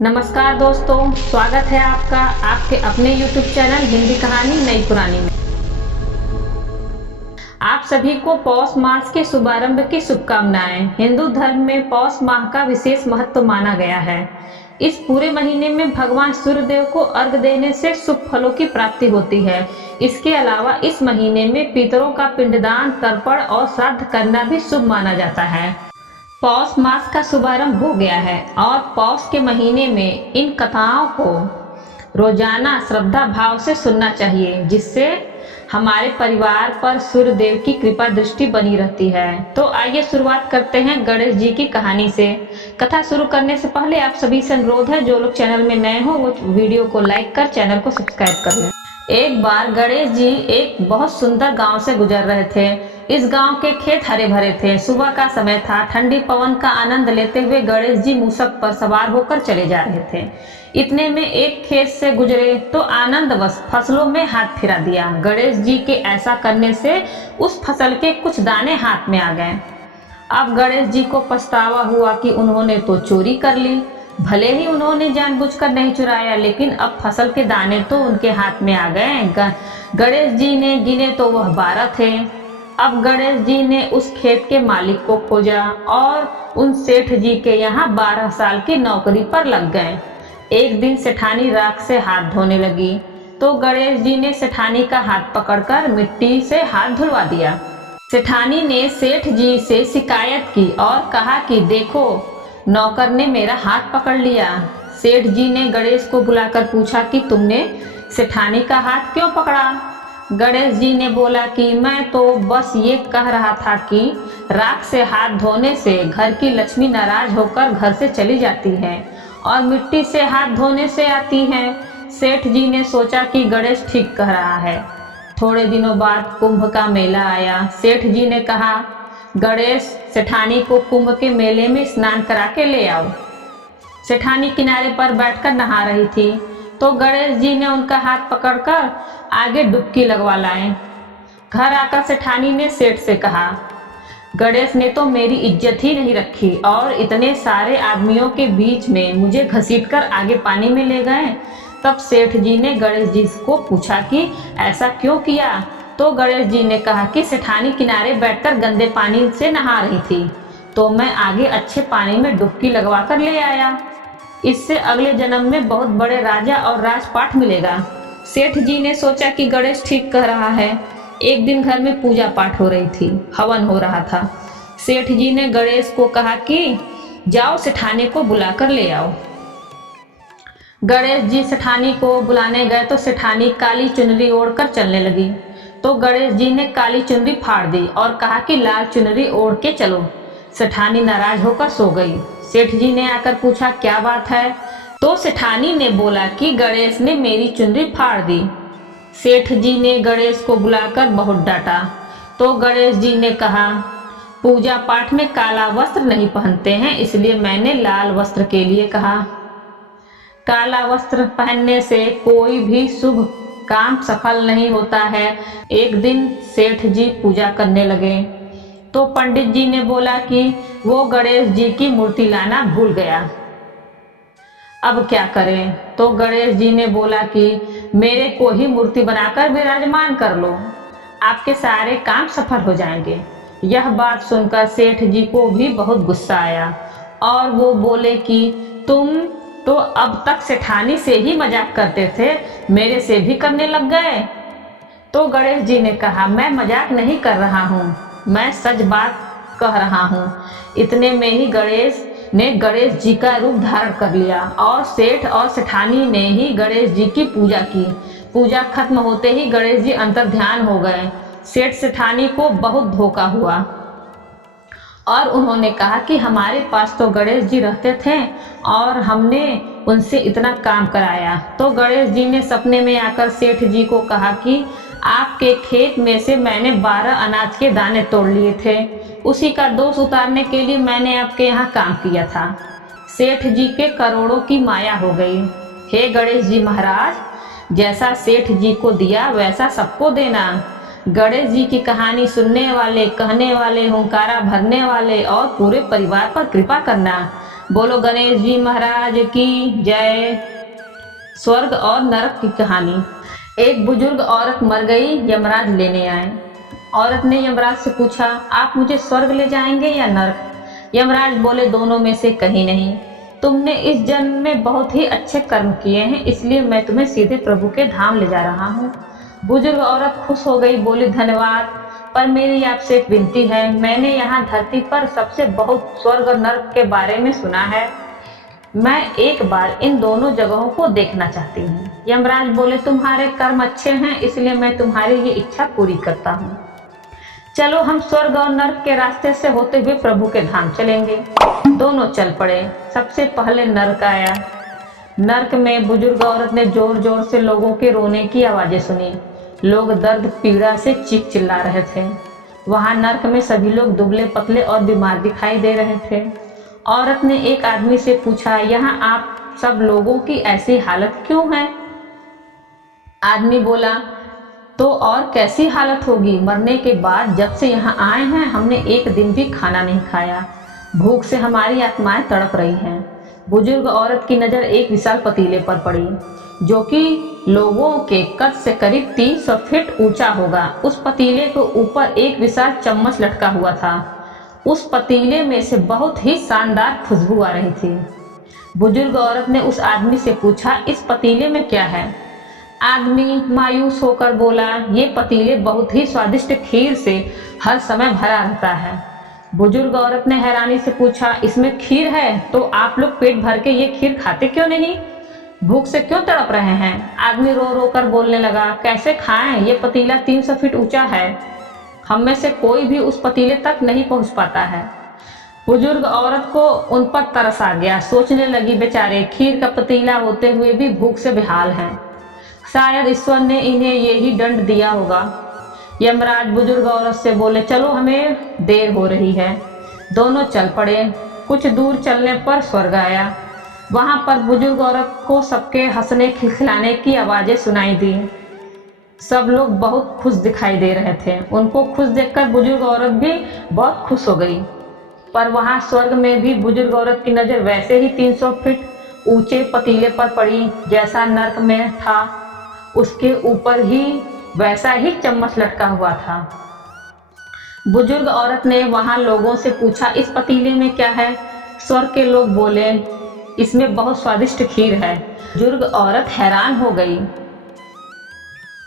नमस्कार दोस्तों, स्वागत है आपका आपके अपने YouTube चैनल हिंदी कहानी नई पुरानी में। आप सभी को पौष मास के शुभारंभ की शुभकामनाएं। हिंदू धर्म में पौष माह का विशेष महत्व माना गया है। इस पूरे महीने में भगवान सूर्यदेव को अर्घ देने से शुभ फलों की प्राप्ति होती है। इसके अलावा इस महीने में पितरों का पिंडदान, तर्पण और श्राद्ध करना भी शुभ माना जाता है। पौष मास का शुभारंभ हो गया है और पौष के महीने में इन कथाओं को रोजाना श्रद्धा भाव से सुनना चाहिए, जिससे हमारे परिवार पर सूर्यदेव की कृपा दृष्टि बनी रहती है। तो आइए शुरुआत करते हैं गणेश जी की कहानी से। कथा शुरू करने से पहले आप सभी से अनुरोध है, जो लोग चैनल में नए हो वो वीडियो को लाइक कर चैनल को सब्सक्राइब कर लें। एक बार गणेश जी एक बहुत सुंदर गांव से गुजर रहे थे। इस गांव के खेत हरे भरे थे। सुबह का समय था। ठंडी पवन का आनंद लेते हुए गणेश जी मूषक पर सवार होकर चले जा रहे थे। इतने में एक खेत से गुजरे तो आनंदवश फसलों में हाथ फिरा दिया। गणेश जी के ऐसा करने से उस फसल के कुछ दाने हाथ में आ गए। अब गणेश जी को पछतावा हुआ कि उन्होंने तो चोरी कर ली। भले ही उन्होंने जानबूझकर नहीं चुराया, लेकिन अब फसल के दाने तो उनके हाथ में आ गए। गणेश जी ने गिने तो वह 12 थे। अब गणेश जी ने उस खेत के मालिक को खोजा और उन सेठ जी के यहाँ 12 साल की नौकरी पर लग गए। एक दिन सेठानी राख से हाथ धोने लगी तो गणेश जी ने सेठानी का हाथ पकड़कर मिट्टी से हाथ धुलवा दिया। सेठानी ने सेठ जी से शिकायत की और कहा कि देखो, नौकर ने मेरा हाथ पकड़ लिया। सेठ जी ने गणेश को बुलाकर पूछा कि तुमने सेठानी का हाथ क्यों पकड़ा? गणेश जी ने बोला कि मैं तो बस ये कह रहा था कि राख से हाथ धोने से घर की लक्ष्मी नाराज होकर घर से चली जाती है और मिट्टी से हाथ धोने से आती है। सेठ जी ने सोचा कि गणेश ठीक कह रहा है। थोड़े दिनों बाद कुंभ का मेला आया। सेठ जी ने कहा, गणेश, सेठानी को कुंभ के मेले में स्नान करा के ले आओ। सेठानी किनारे पर बैठकर नहा रही थी तो गणेश जी ने उनका हाथ पकड़कर आगे डुबकी लगवा लाए। घर आकर सेठानी ने सेठ से कहा, गणेश ने तो मेरी इज्जत ही नहीं रखी और इतने सारे आदमियों के बीच में मुझे घसीटकर आगे पानी में ले गए। तब सेठ जी ने गणेश जी को पूछा कि ऐसा क्यों किया? तो गणेश जी ने कहा कि सेठानी किनारे बैठकर गंदे पानी से नहा रही थी तो मैं आगे अच्छे पानी में डुबकी लगवा कर ले आया। इससे अगले जन्म में बहुत बड़े राजा और राजपाट मिलेगा। सेठ जी ने सोचा कि गणेश ठीक कह रहा है। एक दिन घर में पूजा पाठ हो रही थी, हवन हो रहा था। सेठ जी ने गणेश को कहा कि जाओ सेठानी को बुलाकर ले आओ। गणेश जी सेठानी को बुलाने गए तो सेठानी काली चुनरी ओढ़कर चलने लगी। तो गणेश जी ने काली चुनरी फाड़ दी और कहा कि लाल चुनरी ओढ़ के चलो। सेठानी नाराज होकर सो गई। सेठ जी ने आकर पूछा, क्या बात है? तो सेठानी ने बोला कि गणेश ने मेरी चुनरी फाड़ दी। सेठ जी ने गणेश को बुलाकर बहुत डांटा। तो गणेश जी ने कहा, पूजा पाठ में काला वस्त्र नहीं पहनते हैं, इसलिए मैंने लाल वस्त्र के लिए कहा। काला वस्त्र पहनने से कोई भी शुभ काम सफल नहीं होता है। एक दिन सेठ जी पूजा करने लगे तो पंडित जी ने बोला कि वो गणेश जी की मूर्ति लाना भूल गया। अब क्या करें? तो गणेश जी ने बोला कि मेरे को ही मूर्ति बनाकर विराजमान कर लो, आपके सारे काम सफल हो जाएंगे। यह बात सुनकर सेठ जी को भी बहुत गुस्सा आया और वो बोले कि तुम तो अब तक सेठानी से ही मजाक करते थे, मेरे से भी करने लग गए। तो गणेश जी ने कहा, मैं मजाक नहीं कर रहा हूँ, मैं सच बात कह रहा हूँ। इतने में ही गणेश ने गणेश जी का रूप धारण कर लिया और सेठ और सेठानी ने ही गणेश जी की पूजा की। पूजा खत्म होते ही गणेश जी अंतर्ध्यान हो गए। सेठ सेठानी को बहुत धोखा हुआ और उन्होंने कहा कि हमारे पास तो गणेश जी रहते थे और हमने उनसे इतना काम कराया। तो गणेश जी ने सपने में आकर सेठ जी को कहा कि आपके खेत में से मैंने 12 अनाज के दाने तोड़ लिए थे, उसी का दोष उतारने के लिए मैंने आपके यहाँ काम किया था। सेठ जी के करोड़ों की माया हो गई। हे गणेश जी महाराज, जैसा सेठ जी को दिया वैसा सबको देना। गणेश जी की कहानी सुनने वाले, कहने वाले, हुंकारा भरने वाले और पूरे परिवार पर कृपा करना। बोलो गणेश जी महाराज की जय। स्वर्ग और नरक की कहानी। एक बुजुर्ग औरत मर गई, यमराज लेने आए। औरत ने यमराज से पूछा, आप मुझे स्वर्ग ले जाएंगे या नरक? यमराज बोले, दोनों में से कहीं नहीं। तुमने इस जन्म में बहुत ही अच्छे कर्म किए हैं, इसलिए मैं तुम्हें सीधे प्रभु के धाम ले जा रहा हूँ। बुजुर्ग औरत खुश हो गई, बोली, धन्यवाद, पर मेरी आपसे एक विनती है। मैंने यहाँ धरती पर सबसे बहुत स्वर्ग और नरक के बारे में सुना है। मैं एक बार इन दोनों जगहों को देखना चाहती हूँ। यमराज बोले, तुम्हारे कर्म अच्छे हैं, इसलिए मैं तुम्हारी ये इच्छा पूरी करता हूँ। चलो हम स्वर्ग और नरक के रास्ते से होते हुए प्रभु के धाम चलेंगे। दोनों चल पड़े। सबसे पहले नरक आया। नरक में बुजुर्ग औरत ने जोर जोर से लोगों के रोने की आवाजें सुनी। लोग दर्द पीड़ा से चीख चिल्ला रहे थे। वहां नरक में सभी लोग दुबले पतले और बीमार दिखाई दे रहे थे। औरत ने एक आदमी से पूछा, यहाँ आप सब लोगों की ऐसी हालत क्यों है? आदमी बोला, तो और कैसी हालत होगी, मरने के बाद जब से यहाँ आए हैं हमने एक दिन भी खाना नहीं खाया। भूख से हमारी आत्माएं तड़प रही हैं। बुजुर्ग औरत की नज़र एक विशाल पतीले पर पड़ी, जो कि लोगों के कद से करीब 300 फीट ऊंचा होगा। उस पतीले के ऊपर एक विशाल चम्मच लटका हुआ था। उस पतीले में से बहुत ही शानदार खुशबू आ रही थी। बुजुर्ग औरत ने उस आदमी से पूछा, इस पतीले में क्या है? आदमी मायूस होकर बोला, ये पतीले बहुत ही स्वादिष्ट खीर से हर समय भरा रहता है। बुजुर्ग औरत ने हैरानी से पूछा, इसमें खीर है तो आप लोग पेट भर के ये खीर खाते क्यों नहीं? भूख से क्यों तड़प रहे हैं? आदमी रो रो कर बोलने लगा, कैसे खाएं, ये पतीला 300 फीट ऊंचा है। हम में से कोई भी उस पतीले तक नहीं पहुंच पाता है। बुजुर्ग औरत को उन पर तरस आ गया। सोचने लगी, बेचारे खीर का पतीला होते हुए भी भूख से बेहाल हैं। शायद ईश्वर ने इन्हें यही दंड दिया होगा। यमराज बुजुर्ग औरत से बोले, चलो हमें देर हो रही है। दोनों चल पड़े। कुछ दूर चलने पर स्वर्ग आया। वहां पर बुजुर्ग औरत को सबके हंसने खिलखिलाने की आवाजें सुनाई दी। सब लोग बहुत खुश दिखाई दे रहे थे। उनको खुश देखकर बुजुर्ग औरत भी बहुत खुश हो गई। पर वहां स्वर्ग में भी बुजुर्ग औरत की नज़र वैसे ही 300 फीट ऊंचे पतीले पर पड़ी जैसा नरक में था। उसके ऊपर ही वैसा ही चम्मच लटका हुआ था। बुजुर्ग औरत ने वहां लोगों से पूछा, इस पतीले में क्या है? स्वर्ग के लोग बोले, इसमें बहुत स्वादिष्ट खीर है। बुजुर्ग औरत हैरान हो गई।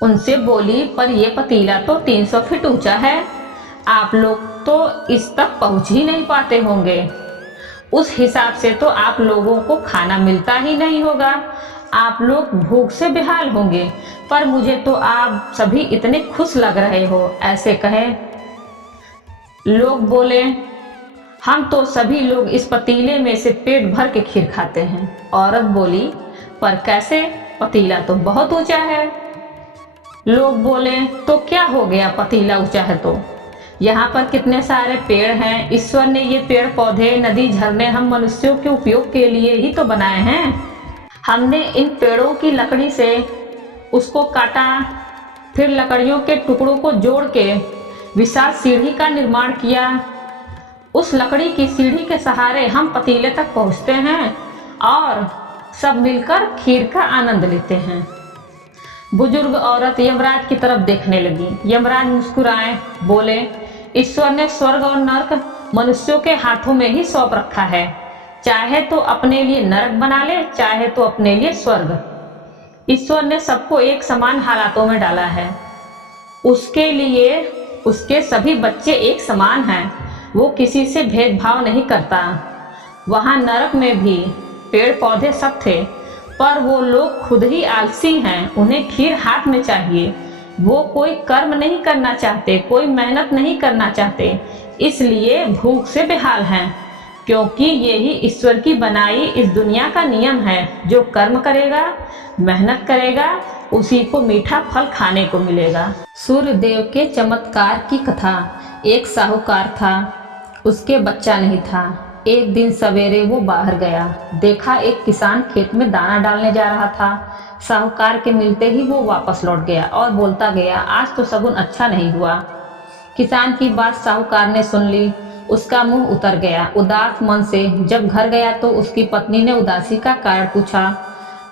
उनसे बोली, पर यह पतीला तो 300 फीट ऊंचा है, आप लोग तो इस तक पहुंच ही नहीं पाते होंगे। उस हिसाब से तो आप लोगों को खाना मिलता ही नहीं होगा। आप लोग भूख से बेहाल होंगे। पर मुझे तो आप सभी इतने खुश लग रहे हो। ऐसे कहे लोग बोले, हम तो सभी लोग इस पतीले में से पेट भर के खीर खाते हैं। औरत बोली, पर कैसे? पतीला तो बहुत ऊंचा है। लोग बोले, तो क्या हो गया, पतीला ऊंचा है तो? यहाँ पर कितने सारे पेड़ हैं। ईश्वर ने ये पेड़ पौधे, नदी, झरने हम मनुष्यों के उपयोग के लिए ही तो बनाए हैं। हमने इन पेड़ों की लकड़ी से उसको काटा, फिर लकड़ियों के टुकड़ों को जोड़ के विशाल सीढ़ी का निर्माण किया। उस लकड़ी की सीढ़ी के सहारे हम पतीले तक पहुँचते हैं और सब मिलकर खीर का आनंद लेते हैं। बुजुर्ग औरत यमराज की तरफ देखने लगी। यमराज मुस्कुराए, बोले, ईश्वर ने स्वर्ग और नरक मनुष्यों के हाथों में ही सौंप रखा है। चाहे तो अपने लिए नरक बना ले, चाहे तो अपने लिए स्वर्ग। ईश्वर ने सबको एक समान हालातों में डाला है। उसके लिए उसके सभी बच्चे एक समान हैं। वो किसी से भेदभाव नहीं करता। वहाँ नरक में भी पेड़ पौधे सब थे, पर वो लोग खुद ही आलसी हैं। उन्हें खीर हाथ में चाहिए। वो कोई कर्म नहीं करना चाहते, कोई मेहनत नहीं करना चाहते, इसलिए भूख से बेहाल हैं। क्योंकि यही ईश्वर की बनाई इस दुनिया का नियम है। जो कर्म करेगा, मेहनत करेगा, उसी को मीठा फल खाने को मिलेगा। सूर्यदेव के चमत्कार की कथा। एक साहूकार था, उसके बच्चा नहीं था। एक दिन सवेरे वो बाहर गया। देखा एक किसान खेत में दाना डालने जा रहा था। साहूकार के मिलते ही वो वापस लौट गया और बोलता गया, आज तो शगुन अच्छा नहीं हुआ। किसान की बात साहूकार ने सुन ली। उसका मुंह उतर गया। उदास मन से जब घर गया तो उसकी पत्नी ने उदासी का कारण पूछा।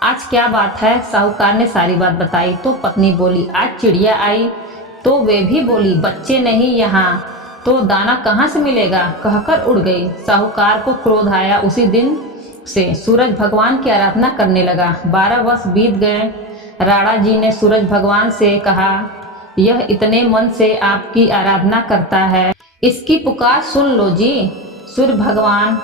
आज क्या बात है? साहूकार ने सारी बात बताई तो पत्नी बोली, आज चिड़िया आई तो वे भी बोली बच्चे नहीं यहाँ, तो दाना कहाँ से मिलेगा, कहकर उड़ गई। साहूकार को क्रोध आया। उसी दिन से सूरज भगवान की आराधना करने लगा। 12 वर्ष बीत गए। राणा जी ने सूरज भगवान से कहा, यह इतने मन से आपकी आराधना करता है, इसकी पुकार सुन लो जी। सूर्य भगवान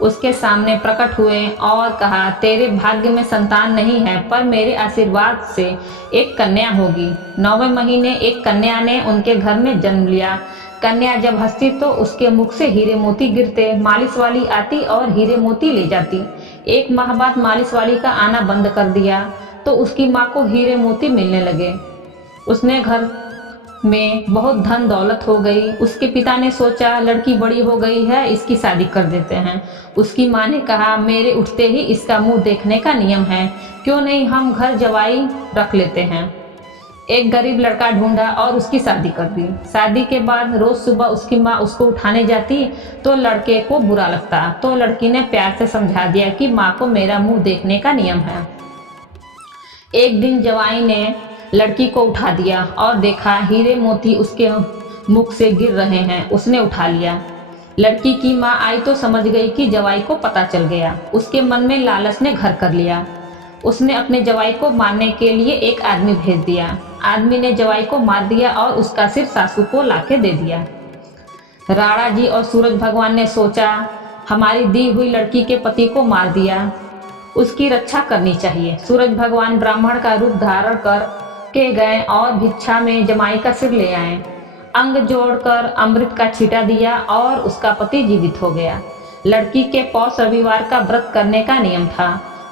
उसके सामने प्रकट हुए और कहा, तेरे भाग्य में संतान नहीं है, पर मेरे आशीर्वाद से एक कन्या होगी। 9वें महीने एक कन्या ने उनके घर में जन्म लिया। कन्या जब हंसती तो उसके मुख से हीरे मोती गिरते। मालिश वाली आती और हीरे मोती ले जाती। एक माह बाद मालिश वाली का आना बंद कर दिया तो उसकी माँ को हीरे मोती मिलने लगे। उसने घर में बहुत धन दौलत हो गई। उसके पिता ने सोचा, लड़की बड़ी हो गई है, इसकी शादी कर देते हैं। उसकी माँ ने कहा, मेरे उठते ही इसका मुंह देखने का नियम है, क्यों नहीं हम घर जवाई रख लेते हैं। एक गरीब लड़का ढूंढा और उसकी शादी कर दी। शादी के बाद रोज सुबह उसकी माँ उसको उठाने जाती तो लड़के को बुरा लगता, तो लड़की ने प्यार से समझा दिया कि माँ को मेरा मुंह देखने का नियम है। एक दिन जवाई ने लड़की को उठा दिया और देखा हीरे मोती उसके मुख से गिर रहे हैं। उसने उठा लिया। लड़की की माँ आई तो समझ गई कि जवाई को पता चल गया। उसके मन में लालच ने घर कर लिया। उसने अपने जवाई को मारने के लिए एक आदमी भेज दिया। आदमी ने जवाई को मार दिया और उसका सिर सासू को लाके दे दिया। राणा जी और सूरज भगवान ने सोचा, हमारी दी हुई लड़की के पति को मार दिया, उसकी रक्षा करनी चाहिए। सूरज भगवान ब्राह्मण का रूप धारण कर के गए और भिक्षा में जमाई का सिर ले आए। अंग जोड़कर अमृत का छींटा दिया और उसका पति जीवित हो गया। लड़की के पौष रविवार का व्रत करने का नियम था।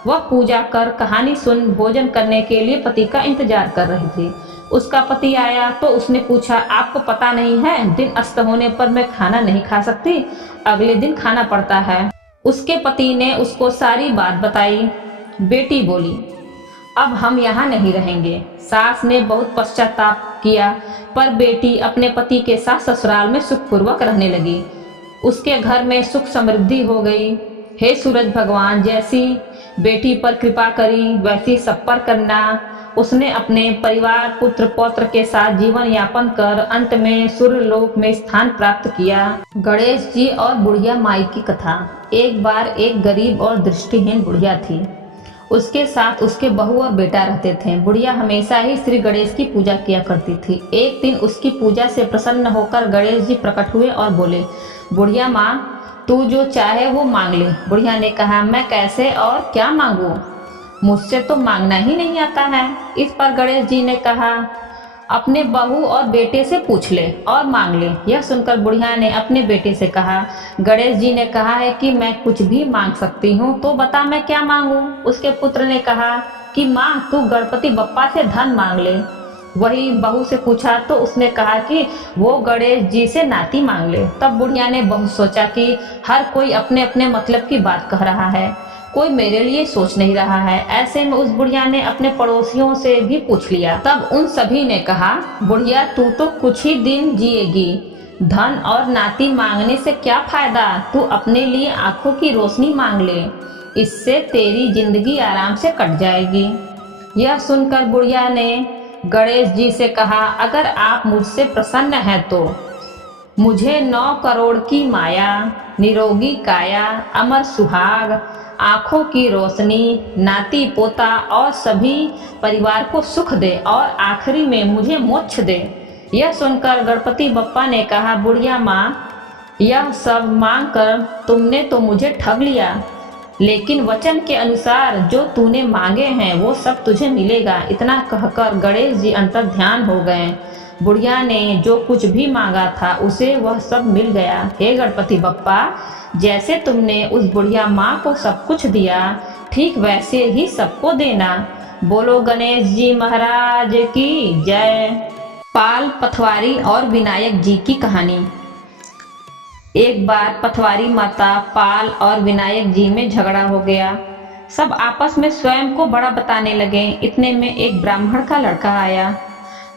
वह पूजा कर कहानी सुन भोजन करने के लिए पति का इंतजार कर रही थी। उसका पति आया तो उसने पूछा, आपको पता नहीं है दिन अस्त होने पर मैं खाना नहीं खा सकती, अगले दिन खाना पड़ता है। उसके पति ने उसको सारी बात बताई। बेटी बोली, अब हम यहाँ नहीं रहेंगे। सास ने बहुत पश्चाताप किया, पर बेटी अपने पति के साथ ससुराल में सुखपूर्वक रहने लगी। उसके घर में सुख समृद्धि हो गई। हे सूरज भगवान, जैसी बेटी पर कृपा करी वैसी सब पर करना। उसने अपने परिवार पुत्र पौत्र के साथ जीवन यापन कर अंत में सूर्यलोक में स्थान प्राप्त किया। गणेश जी और बुढ़िया माई की कथा। एक बार एक गरीब और दृष्टिहीन बुढ़िया थी। उसके साथ उसके बहू और बेटा रहते थे। बुढ़िया हमेशा ही श्री गणेश की पूजा किया करती थी। एक दिन उसकी पूजा से प्रसन्न होकर गणेश जी प्रकट हुए और बोले, बुढ़िया माँ, तू जो चाहे वो मांग ले। बुढ़िया ने कहा, मैं कैसे और क्या मांगू, मुझसे तो मांगना ही नहीं आता है। इस पर गणेश जी ने कहा, अपने बहू और बेटे से पूछ ले और मांग ले। यह सुनकर बुढ़िया ने अपने बेटे से कहा, गणेश जी ने कहा है कि मैं कुछ भी मांग सकती हूँ, तो बता मैं क्या मांगू। उसके पुत्र ने कहा कि माँ, तू गणपति बप्पा से धन मांग ले। वही बहू से पूछा तो उसने कहा कि वो गणेश जी से नाती मांग ले। तब बुढ़िया ने बहुत सोचा कि हर कोई अपने अपने मतलब की बात कह रहा है, कोई मेरे लिए सोच नहीं रहा है। ऐसे में उस बुढ़िया ने अपने पड़ोसियों से भी पूछ लिया। तब उन सभी ने कहा, बुढ़िया, तू तो कुछ ही दिन जिएगी, धन और नाती मांगने से क्या फायदा, तू अपने लिए आंखों की रोशनी मांग ले, इससे तेरी जिंदगी आराम से कट जाएगी। यह सुनकर बुढ़िया ने गणेश जी से कहा, अगर आप मुझसे प्रसन्न हैं तो मुझे 9 करोड़ की माया, निरोगी काया, अमर सुहाग, आंखों की रोशनी, नाती पोता और सभी परिवार को सुख दे और आखिरी में मुझे मोक्ष दे। यह सुनकर गणपति बप्पा ने कहा, बुढ़िया माँ, यह सब मांग कर तुमने तो मुझे ठग लिया, लेकिन वचन के अनुसार जो तूने मांगे हैं वो सब तुझे मिलेगा। इतना कहकर गणेश जी अंतर ध्यान हो गए। बुढ़िया ने जो कुछ भी मांगा था उसे वह सब मिल गया। हे गणपति बप्पा, जैसे तुमने उस बुढ़िया माँ को सब कुछ दिया, ठीक वैसे ही सबको देना। बोलो गणेश जी महाराज की जय। पाल, पथवारी और विनायक जी की कहानी। एक बार पथवारी माता पाल और विनायक जी में झगड़ा हो गया। सब आपस में स्वयं को बड़ा बताने लगे। इतने में एक ब्राह्मण का लड़का आया।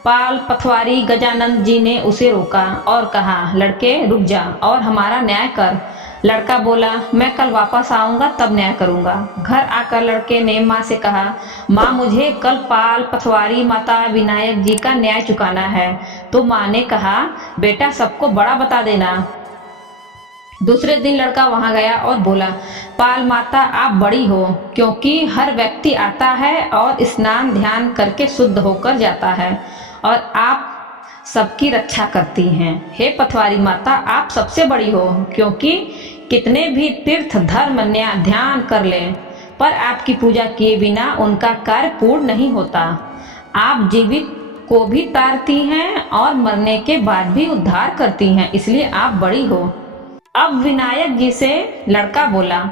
पाल पथवारी गजानंद जी ने उसे रोका और कहा, लड़के रुक जा और हमारा न्याय कर। लड़का बोला, मैं कल वापस आऊंगा तब न्याय करूंगा। घर आकर लड़के ने माँ से कहा, माँ मुझे कल पाल पथवारी माता विनायक जी का न्याय चुकाना है। तो माँ ने कहा, बेटा सबको बड़ा बता देना। दूसरे दिन लड़का वहां गया और बोला, पाल माता आप बड़ी हो, क्योंकि हर व्यक्ति आता है और स्नान ध्यान करके शुद्ध होकर जाता है और आप सबकी रक्षा करती हैं। हे पथवारी माता आप सबसे बड़ी हो, क्योंकि कितने भी तीर्थ धर्म ध्यान कर लें पर आपकी पूजा किए बिना उनका कार्य पूर्ण नहीं होता। आप जीवित को भी तारती हैं और मरने के बाद भी उद्धार करती हैं, इसलिए आप बड़ी हो। अब विनायक जी से लड़का बोला,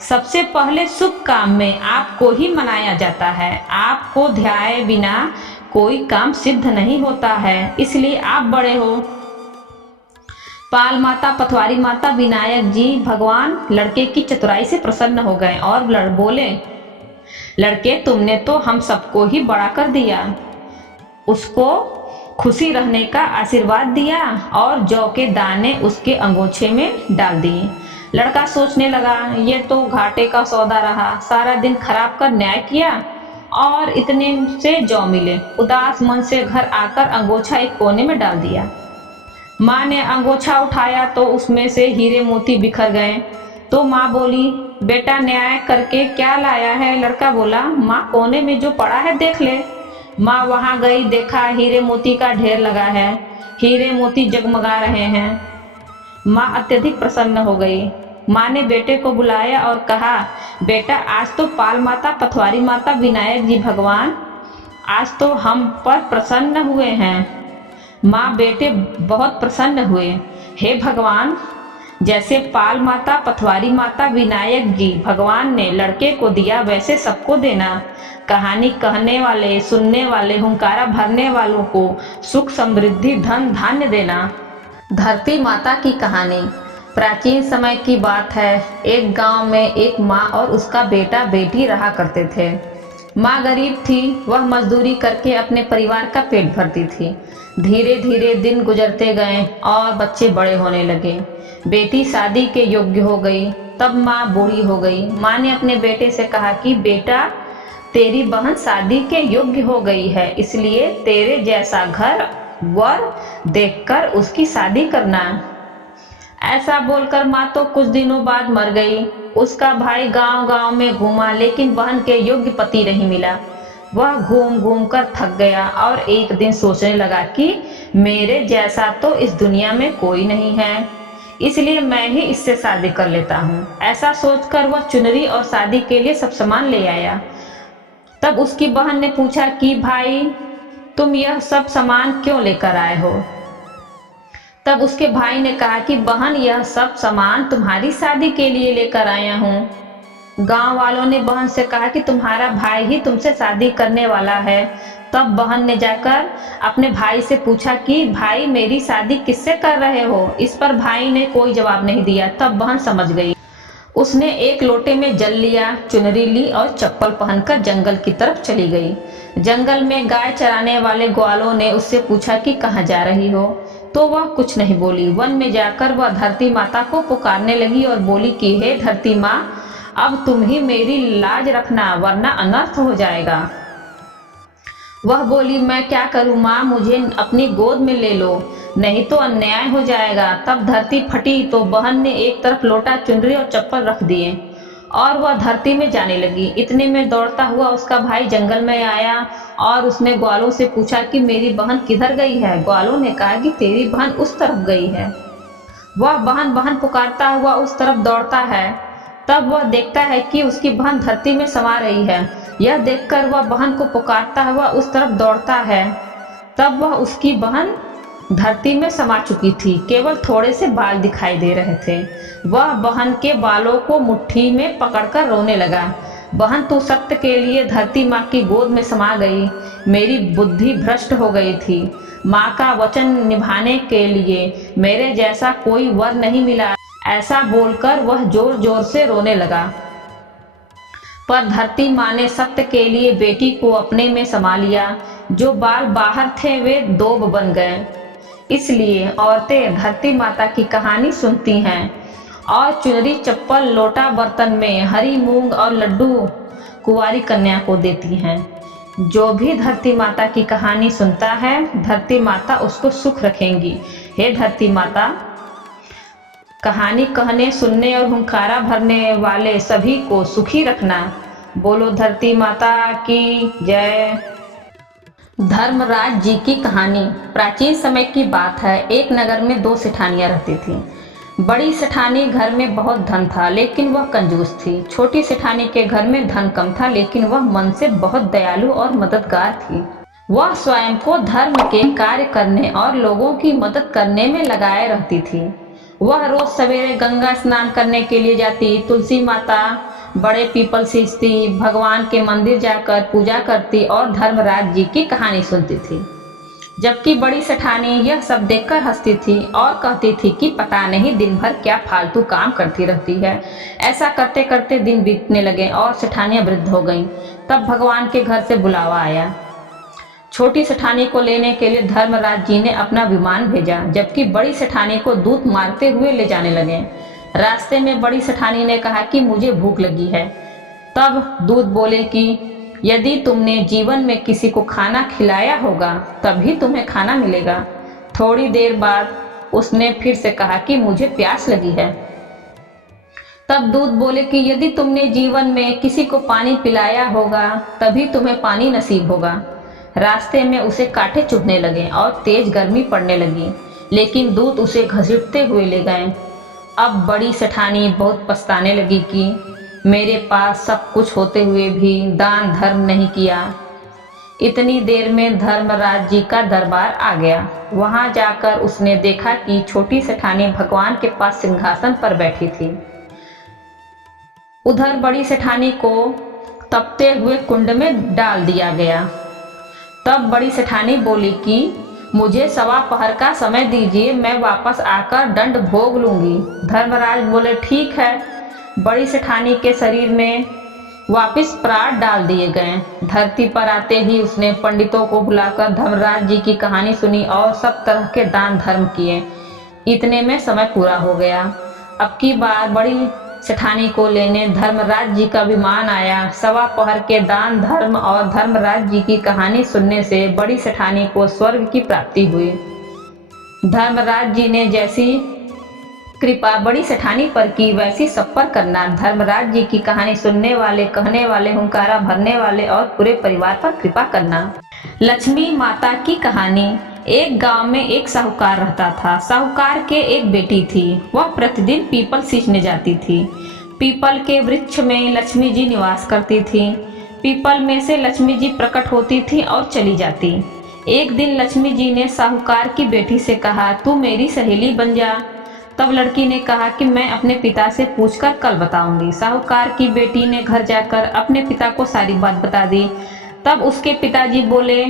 सबसे पहले शुभ काम में आपको ही मनाया जाता है। आपको ध्याए बिना कोई काम सिद्ध नहीं होता है, इसलिए आप बड़े हो। पाल माता पथवारी माता विनायक जी भगवान लड़के की चतुराई से प्रसन्न हो गए और बोले, लड़के तुमने तो हम सबको ही बड़ा कर दिया। उसको खुशी रहने का आशीर्वाद दिया और जौ के दाने उसके अंगोछे में डाल दिए। लड़का सोचने लगा, ये तो घाटे का सौदा रहा। सारा दिन खराब कर न्याय किया और इतने से जौ मिले। उदास मन से घर आकर अंगोछा एक कोने में डाल दिया। माँ ने अंगोछा उठाया तो उसमें से हीरे मोती बिखर गए। तो माँ बोली, बेटा न्याय करके क्या लाया है? लड़का बोला, माँ कोने में जो पड़ा है देख ले। माँ वहां गई, देखा हीरे मोती का ढेर लगा है, हीरे मोती जगमगा रहे हैं। माँ अत्यधिक प्रसन्न हो गई। माँ ने बेटे को बुलाया और कहा, बेटा आज तो पाल माता पथवारी माता विनायक जी भगवान आज तो हम पर प्रसन्न हुए हैं। माँ बेटे बहुत प्रसन्न हुए। हे भगवान, जैसे पाल माता पथवारी माता विनायक जी भगवान ने लड़के को दिया वैसे सबको देना। कहानी कहने वाले, सुनने वाले, हुंकारा भरने वालों को सुख समृद्धि धन धान्य देना। धरती माता की कहानी। प्राचीन समय की बात है। एक गांव में एक माँ और उसका बेटा बेटी रहा करते थे। माँ गरीब थी, वह मजदूरी करके अपने परिवार का पेट भरती थी। धीरे धीरे दिन गुजरते गए और बच्चे बड़े होने लगे। बेटी शादी के योग्य हो गई। तब माँ बूढ़ी हो गई। माँ ने अपने बेटे से कहा कि बेटा तेरी बहन शादी के योग्य हो गई है, इसलिए तेरे जैसा घर वर देखकर उसकी शादी करना। ऐसा बोलकर माँ तो कुछ दिनों बाद मर गई। उसका भाई गांव गांव में घूमा, लेकिन बहन के योग्य पति नहीं मिला। वह घूम घूम कर थक गया और एक दिन सोचने लगा कि मेरे जैसा तो इस दुनिया में कोई नहीं है, इसलिए मैं ही इससे शादी कर लेता हूँ। ऐसा सोचकर वह चुनरी और शादी के लिए सब सामान ले आया। तब उसकी बहन ने पूछा कि भाई तुम यह सब सामान क्यों लेकर आए हो? तब उसके भाई ने कहा कि बहन यह सब सामान तुम्हारी शादी के लिए लेकर आया हूँ। गांव वालों ने बहन से कहा कि तुम्हारा भाई ही तुमसे शादी करने वाला है। तब बहन ने जाकर अपने भाई से पूछा कि भाई मेरी शादी किससे कर रहे हो? इस पर भाई ने कोई जवाब नहीं दिया। तब बहन समझ गई। उसने एक लोटे में जल लिया, चुनरी ली और चप्पल पहनकर जंगल की तरफ चली गई। जंगल में गाय चराने वाले ग्वालों ने उससे पूछा कि कहाँ जा रही हो? तो वह कुछ नहीं बोली। वन में जाकर वह धरती माता को पुकारने लगी और बोली कि हे धरती माँ, अब तुम ही मेरी लाज रखना, वरना अनर्थ हो जाएगा। वह बोली, मैं क्या करूँ माँ, मुझे अपनी गोद में ले लो, नहीं तो अन्याय हो जाएगा। तब धरती फटी तो बहन ने एक तरफ लोटा, चुनरी और चप्पल रख दिए और वह धरती में जाने लगी। इतने में दौड़ता हुआ उसका भाई जंगल में आया और उसने ग्वालों से पूछा कि मेरी बहन किधर गई है? ग्वालों ने कहा कि तेरी बहन उस तरफ गई है। वह बहन बहन पुकारता हुआ उस तरफ दौड़ता है। तब वह देखता है कि उसकी बहन धरती में समा रही है। यह देखकर वह बहन को पुकारता हुआ उस तरफ दौड़ता है। तब वह उसकी बहन धरती में समा चुकी थी, केवल थोड़े से बाल दिखाई दे रहे थे। वह बहन के बालों को मुट्ठी में पकड़कर रोने लगा। बहन तू सत्य के लिए धरती माँ की गोद में समा गई, मेरी बुद्धि भ्रष्ट हो गई थी। माँ का वचन निभाने के लिए मेरे जैसा कोई वर नहीं मिला। ऐसा बोलकर वह जोर जोर से रोने लगा। पर धरती माँ ने सत्य के लिए बेटी को अपने में समा लिया। जो बाल बाहर थे वे दोब बन गए। इसलिए औरतें धरती माता की कहानी सुनती हैं और चुनरी, चप्पल, लोटा, बर्तन में हरी मूंग और लड्डू कुंवारी कन्या को देती हैं। जो भी धरती माता की कहानी सुनता है, धरती माता उसको सुख रखेंगी। हे धरती माता, कहानी कहने, सुनने और हुंकारा भरने वाले सभी को सुखी रखना। बोलो धरती माता की जय। धर्मराज जी की कहानी। प्राचीन समय की बात है। एक नगर में 2 सेठानियां रहती थीं। बड़ी सेठानी घर में बहुत धन था, लेकिन वह कंजूस थी। छोटी सेठानी के घर में धन कम था, लेकिन वह मन से बहुत दयालु और मददगार थी। वह स्वयं को धर्म के कार्य करने और लोगों की मदद करने में लगाए रहती थी। वह रोज सवेरे गंगा स्नान करने के लिए जाती, तुलसी माता, बड़े पीपल सींचती, भगवान के मंदिर जाकर पूजा करती और धर्मराज जी की कहानी सुनती थी। जबकि बड़ी सेठानी यह सब देखकर हंसती थी और कहती थी कि पता नहीं दिन भर क्या फालतू काम करती रहती है। ऐसा करते करते दिन बीतने लगे और सेठानियां वृद्ध हो गईं। तब भगवान के घर से बुलावा आया। छोटी सेठानी को लेने के लिए धर्मराज जी ने अपना विमान भेजा, जबकि बड़ी सेठानी को दूत मारते हुए ले जाने लगे। रास्ते में बड़ी सेठानी ने कहा कि मुझे भूख लगी है। तब दूत बोले कि यदि तुमने जीवन में किसी को खाना खिलाया होगा तभी तुम्हें खाना मिलेगा। थोड़ी देर बाद उसने फिर से कहा कि मुझे प्यास लगी है। तब दूत बोले कि यदि तुमने जीवन में किसी को पानी पिलाया होगा तभी तुम्हें पानी नसीब होगा। रास्ते में उसे कांटे चुभने लगे और तेज गर्मी पड़ने लगी, लेकिन दूत उसे घसीटते हुए ले गए। अब बड़ी सेठानी बहुत पछताने लगी कि मेरे पास सब कुछ होते हुए भी दान धर्म नहीं किया। इतनी देर में धर्मराज जी का दरबार आ गया। वहां जाकर उसने देखा कि छोटी सेठानी भगवान के पास सिंहासन पर बैठी थी। उधर बड़ी सेठानी को तपते हुए कुंड में डाल दिया गया। तब बड़ी सेठानी बोली कि मुझे 1.25 पहर का समय दीजिए, मैं वापस आकर दंड भोग लूंगी। धर्मराज बोले ठीक है। बड़ी सेठानी के शरीर में वापस प्राण डाल दिए गए। धरती पर आते ही उसने पंडितों को बुलाकर धर्मराज जी की कहानी सुनी और सब तरह के दान धर्म किए। इतने में समय पूरा हो गया। अब की बार बड़ी सेठानी को लेने धर्मराज जी का विमान आया। 1.25 पहर के दान धर्म और धर्मराज जी की कहानी सुनने से बड़ी सेठानी को स्वर्ग की प्राप्ति हुई। धर्मराज जी ने जैसी कृपा बड़ी सेठानी पर की वैसी सब पर करना। धर्मराज जी की कहानी सुनने वाले, कहने वाले, हुंकारा भरने वाले और पूरे परिवार पर कृपा करना। लक्ष्मी माता की कहानी। एक गांव में एक साहूकार रहता था। साहूकार के एक बेटी थी। वह प्रतिदिन पीपल सींचने जाती थी। पीपल के वृक्ष में लक्ष्मी जी निवास करती थी। पीपल में से लक्ष्मी जी प्रकट होती थी और चली जाती। एक दिन लक्ष्मी जी ने साहूकार की बेटी से कहा, तू मेरी सहेली बन जा। तब लड़की ने कहा कि मैं अपने पिता से पूछकर कल बताऊंगी। साहूकार की बेटी ने घर जाकर अपने पिता को सारी बात बता दी। तब उसके पिताजी बोले,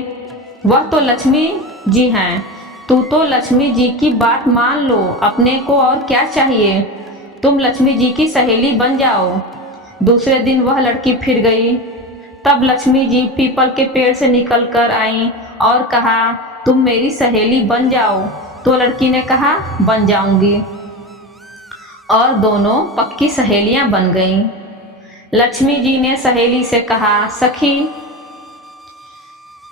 वह तो लक्ष्मी जी हैं, तू तो लक्ष्मी जी की बात मान लो, अपने को और क्या चाहिए, तुम लक्ष्मी जी की सहेली बन जाओ। दूसरे दिन वह लड़की फिर गई। तब लक्ष्मी जी पीपल के पेड़ से निकल कर आई और कहा, तुम मेरी सहेली बन जाओ। तो लड़की ने कहा, बन जाऊंगी, और दोनों पक्की सहेलियां बन गईं। लक्ष्मी जी ने सहेली से कहा, सखी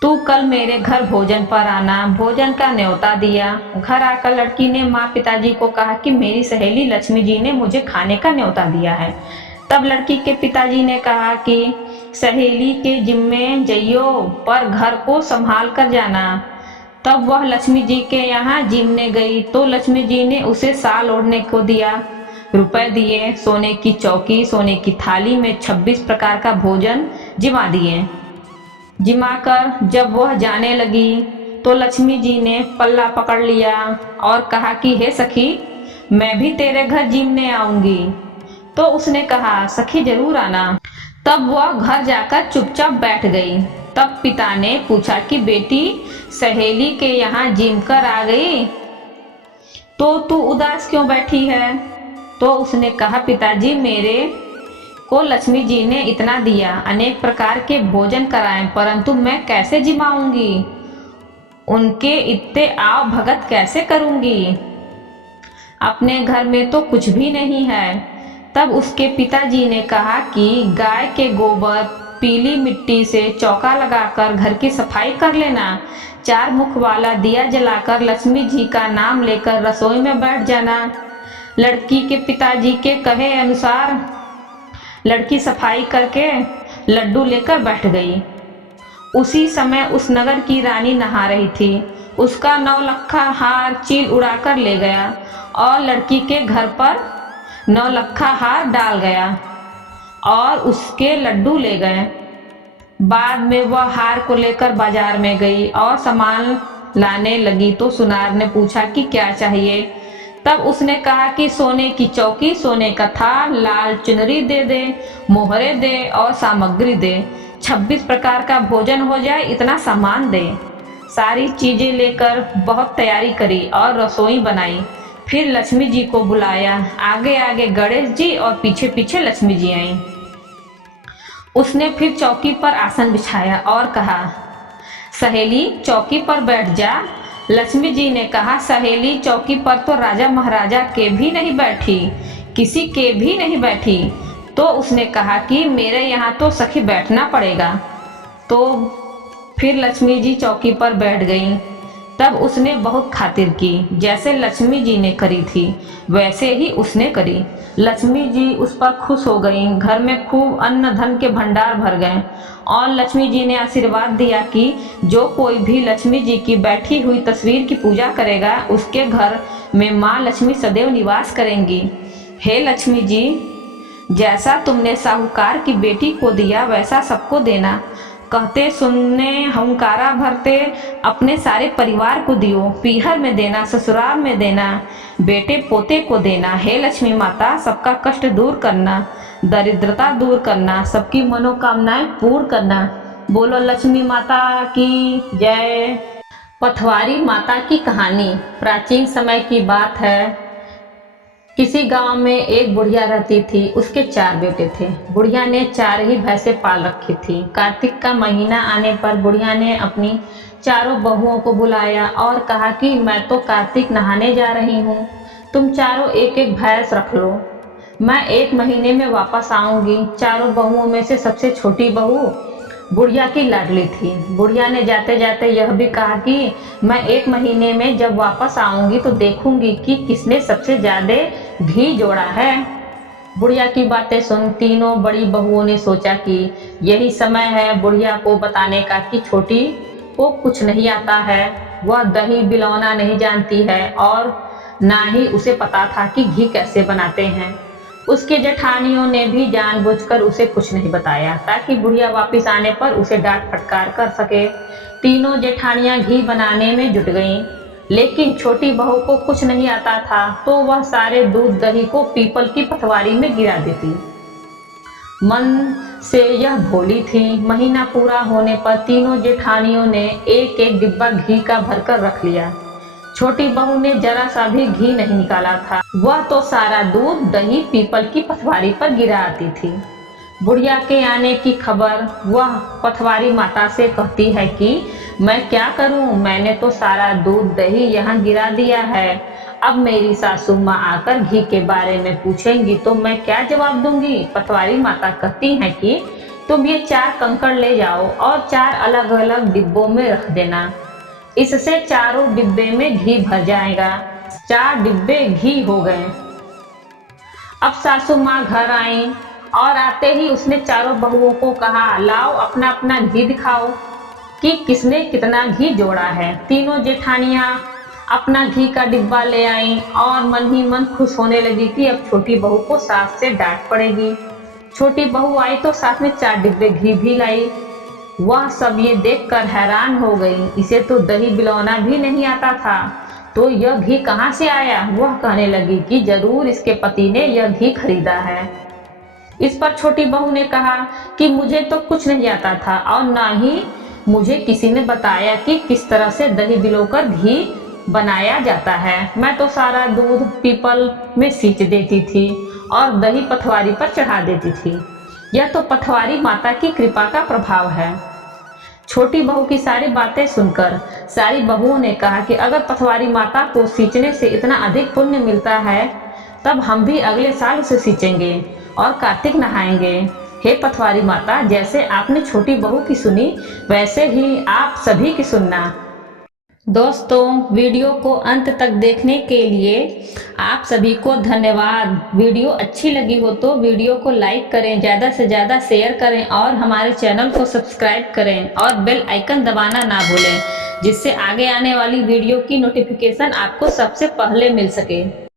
तू कल मेरे घर भोजन पर आना। भोजन का न्योता दिया। घर आकर लड़की ने माँ पिताजी को कहा कि मेरी सहेली लक्ष्मी जी ने मुझे खाने का न्योता दिया है। तब लड़की के पिताजी ने कहा कि सहेली के जिम्मे जइयो, पर घर को संभाल कर जाना। तब वह लक्ष्मी जी के यहाँ जिमने गई तो लक्ष्मी जी ने उसे साल ओढ़ने को दिया। रुपए दिए, सोने की चौकी, सोने की थाली में 26 प्रकार का भोजन जिमा दिए। जिमाकर जब वह जाने लगी तो लक्ष्मी जी ने पल्ला पकड़ लिया और कहा कि हे सखी, मैं भी तेरे घर जिमने आऊंगी। तो उसने कहा, सखी जरूर आना। तब वह घर जाकर चुपचाप बैठ गई। तब पिता ने पूछा कि बेटी, सहेली के यहाँ जिम कर आ गई तो तू उदास क्यों बैठी है? तो उसने कहा, पिताजी मेरे को लक्ष्मी जी ने इतना दिया, अनेक प्रकार के भोजन कराए, परंतु मैं कैसे जिमाऊंगी, उनके इतने आव भगत कैसे करूंगी, अपने घर में तो कुछ भी नहीं है। तब उसके पिताजी ने कहा कि गाय के गोबर पीली मिट्टी से चौका लगाकर घर की सफाई कर लेना, 4 मुख वाला दिया जलाकर लक्ष्मी जी का नाम लेकर रसोई में बैठ जाना। लड़की के पिताजी के कहे अनुसार लड़की सफाई करके लड्डू लेकर बैठ गई। उसी समय उस नगर की रानी नहा रही थी, उसका 9 लखा हार चील उड़ाकर ले गया और लड़की के घर पर 9 लखा हार डाल गया और उसके लड्डू ले गए। बाद में वह हार को लेकर बाजार में गई और सामान लाने लगी तो सुनार ने पूछा कि क्या चाहिए। तब उसने कहा कि सोने की चौकी, सोने का थाल, लाल चुनरी दे दे, मोहरे दे और सामग्री दे, 26 प्रकार का भोजन हो जाए, इतना सामान दे। सारी चीजें लेकर बहुत तैयारी करी और रसोई बनाई। फिर लक्ष्मी जी को बुलाया, आगे आगे गणेश जी और पीछे पीछे लक्ष्मी जी आईं। उसने फिर चौकी पर आसन बिछाया और कहा, सहेली चौकी पर बैठ जा। लक्ष्मी जी ने कहा, सहेली चौकी पर तो राजा महाराजा के भी नहीं बैठी, किसी के भी नहीं बैठी। तो उसने कहा कि मेरे यहाँ तो सखी बैठना पड़ेगा। तो फिर लक्ष्मी जी चौकी पर बैठ गईं। तब उसने बहुत खातिर की, जैसे लक्ष्मी जी ने करी थी वैसे ही उसने करी। लक्ष्मी जी उस पर खुश हो गईं। घर में खूब अन्न धन के भंडार भर गए और लक्ष्मी जी ने आशीर्वाद दिया कि जो कोई भी लक्ष्मी जी की बैठी हुई तस्वीर की पूजा करेगा, उसके घर में माँ लक्ष्मी सदैव निवास करेंगी। हे लक्ष्मी जी, जैसा तुमने साहूकार की बेटी को दिया वैसा सबको देना। कहते सुनने हंकारा भरते अपने सारे परिवार को दियो, पीहर में देना, ससुराल में देना, बेटे पोते को देना। हे लक्ष्मी माता, सबका कष्ट दूर करना, दरिद्रता दूर करना, सबकी मनोकामनाएं पूर्ण करना। बोलो लक्ष्मी माता की जय। पथवारी माता की कहानी प्राचीन समय की बात है। किसी गांव में एक बुढ़िया रहती थी, उसके 4 बेटे थे। बुढ़िया ने 4 ही भैंसें पाल रखी थी। कार्तिक का महीना आने पर बुढ़िया ने अपनी चारों बहुओं को बुलाया और कहा कि मैं तो कार्तिक नहाने जा रही हूँ, तुम चारों एक एक भैंस रख लो, मैं 1 महीने में वापस आऊंगी। चारों बहुओं में से सबसे छोटी बहू बुढ़िया की लाडली थी। बुढ़िया ने जाते जाते यह भी कहा कि मैं 1 महीने में जब वापस आऊंगी तो देखूंगी कि किसने सबसे ज्यादा घी जोड़ा है। बुढ़िया की बातें सुन तीनों बड़ी बहुओं ने सोचा कि यही समय है बुढ़िया को बताने का कि छोटी को कुछ नहीं आता है, वह दही बिलौना नहीं जानती है और ना ही उसे पता था कि घी कैसे बनाते हैं। उसके जेठानियों ने भी जानबूझकर उसे कुछ नहीं बताया ताकि बुढ़िया वापस आने पर उसे डांट फटकार कर सके। तीनों जेठानियां घी बनाने में जुट गईं, लेकिन छोटी बहू को कुछ नहीं आता था तो वह सारे दूध दही को पीपल की पथवारी में गिरा देती। मन से यह भोली थी। महीना पूरा होने पर तीनों जेठानियों ने एक एक डिब्बा घी का भरकर रख लिया। छोटी बहू ने जरा सा भी घी नहीं निकाला था, वह तो सारा दूध दही पीपल की पथवारी पर गिरा आती थी। बुढ़िया के आने की खबर वह पथवारी माता से कहती है कि मैं क्या करूं, मैंने तो सारा दूध दही यहाँ गिरा दिया है। अब मेरी सासू माँ आकर घी के बारे में पूछेंगी तो मैं क्या जवाब दूंगी। पथवारी माता कहती हैं कि तुम ये 4 कंकड़ ले जाओ और 4 अलग अलग डिब्बों में रख देना, इससे चारों डिब्बे में घी भर जाएगा। 4 डिब्बे घी हो गए। अब सासू माँ घर आई और आते ही उसने चारों बहुओं को कहा, लाओ अपना अपना घी दिखाओ कि किसने कितना घी जोड़ा है। तीनों जेठानियां अपना घी का डिब्बा ले आईं और मन ही मन खुश होने लगी कि अब छोटी बहू को सास से डांट पड़ेगी। छोटी बहू आई तो साथ में 4 डिब्बे घी भी लाई। वह सब ये देखकर हैरान हो गई, इसे तो दही बिलौना भी नहीं आता था, तो यह घी कहाँ से आया। वह कहने लगी कि जरूर इसके पति ने यह घी खरीदा है। इस पर छोटी बहू ने कहा कि मुझे तो कुछ नहीं आता था और ना ही मुझे किसी ने बताया कि किस तरह से दही बिलोकर घी बनाया जाता है। मैं तो सारा दूध पीपल में सींच देती थी और दही पथवारी पर चढ़ा देती थी। यह तो पटवारी माता की कृपा का प्रभाव है। छोटी बहू की सारी बातें सुनकर सारी बहुओं ने कहा कि अगर पटवारी माता को सींचने से इतना अधिक पुण्य मिलता है तब हम भी अगले साल उसे सींचेंगे और कार्तिक नहाएंगे। हे पटवारी माता, जैसे आपने छोटी बहू की सुनी वैसे ही आप सभी की सुनना। दोस्तों, वीडियो को अंत तक देखने के लिए आप सभी को धन्यवाद। वीडियो अच्छी लगी हो तो वीडियो को लाइक करें, ज़्यादा से ज़्यादा शेयर करें और हमारे चैनल को सब्सक्राइब करें और बेल आइकन दबाना ना भूलें, जिससे आगे आने वाली वीडियो की नोटिफिकेशन आपको सबसे पहले मिल सके।